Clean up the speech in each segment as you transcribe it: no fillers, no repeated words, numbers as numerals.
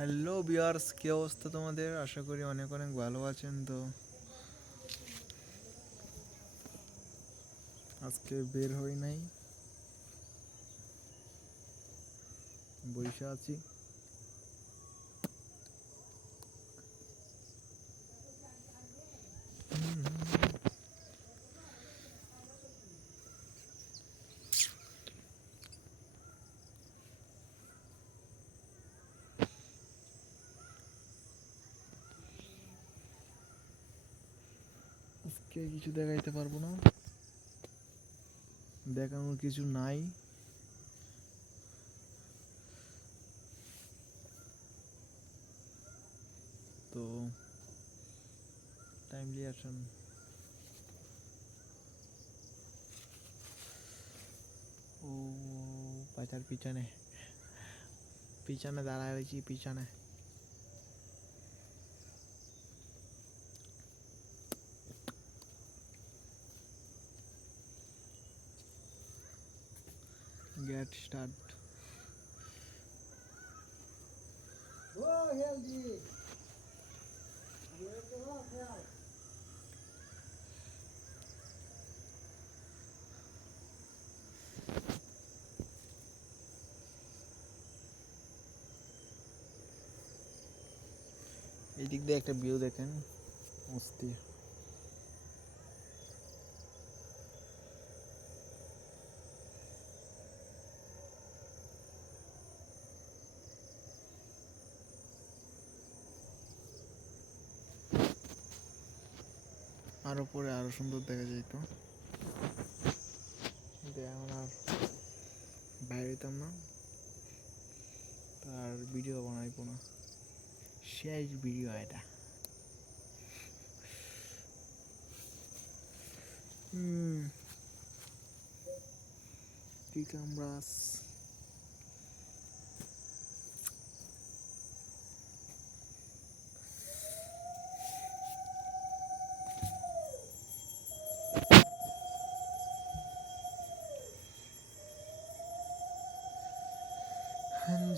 Hello viewers, কি অবস্থা তোমাদের? আশা করি অনেক অনেক ভালো আছেন। তো আজকে বের হই নাই, বসে আছি। আজকে কিছু দেখাইতে পারবো না, দেখানোর কিছু নাই। তো টাইমলি আসুন। ও পাতার পিছনে পিছনে দাঁড়ায় রয়েছি, পিছনে। Get start. এই দিক দিয়ে একটা ভিউ দেখেন, মস্তি। আরো পরে আরো সুন্দর দেখা যেত, কিন্তু এখন আর বাইরে হইতাম না, তার ভিডিও বানাইবো না। শেষ ভিডিও এটা। কি কামরাস।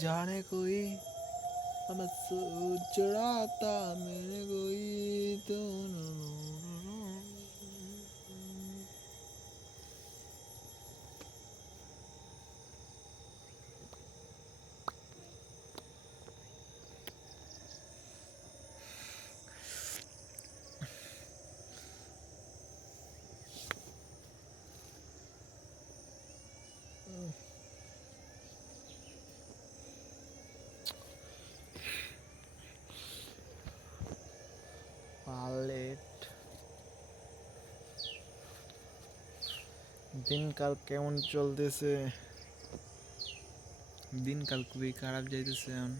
जाने कोई अब सोच रहा था मैंने कोई तो পালেট। দিনকাল কেমন চলতেছে? দিনকাল খুবই খারাপ যাইতেছে এখন।